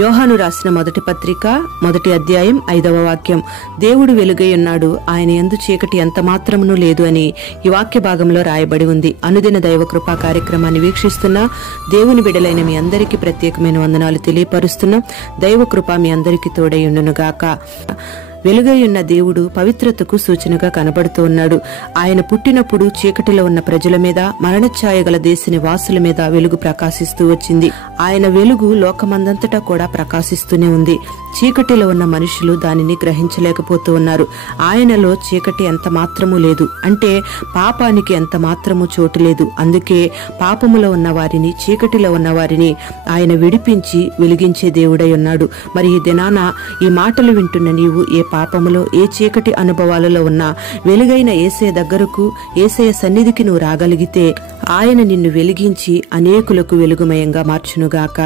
యోహాను రాసిన మొదటి పత్రిక 1వ అధ్యాయం 5వ వాక్యం. దేవుడు వెలుగై ఉన్నాడు, ఆయన యందు చీకటి ఎంత మాత్రమును లేదు అని ఈ వాక్య భాగంలో రాయబడి ఉంది. అనుదిన దైవ కృపా కార్యక్రమాన్ని వీక్షిస్తున్న దేవుని బిడ్డలైన మీ అందరికీ ప్రత్యేకమైన వందనాలు తెలియపరుస్తున్నాం. దైవ కృప మీ అందరికీ తోడై ఉండును గాక. వెలుగై ఉన్న దేవుడు పవిత్రతకు సూచనగా కనబడుతూ ఉన్నాడు. ఆయన పుట్టినప్పుడు చీకటిలో ఉన్న ప్రజల మీద, మరణఛాయ గల దేశ నివాసుల మీద వెలుగు ప్రకాశిస్తూ వచ్చింది. ఆయన వెలుగు లోకమందంతటా కూడా ప్రకాశిస్తూనే ఉంది. చీకటిలో ఉన్న మనుషులు దానిని గ్రహించలేకపోతూ ఉన్నారు. ఆయనలో చీకటి ఎంత మాత్రము లేదు, అంటే పాపానికి ఎంత మాత్రము చోటు లేదు. అందుకే పాపములో ఉన్న వారిని, చీకటిలో ఉన్న వారిని ఆయన విడిపించి వెలిగించే దేవుడై ఉన్నాడు. మరి ఈ దినాన ఈ మాటలు వింటున్న నీవు ఏ పాపములో, ఏ చీకటి అనుభవాలలో ఉన్నా వెలుగైన యేసయ్య దగ్గరకు, యేసయ్య సన్నిధికి నువ్వు రాగలిగితే ఆయన నిన్ను వెలిగించి అనేకులకు వెలుగుమయంగా మార్చునుగాక.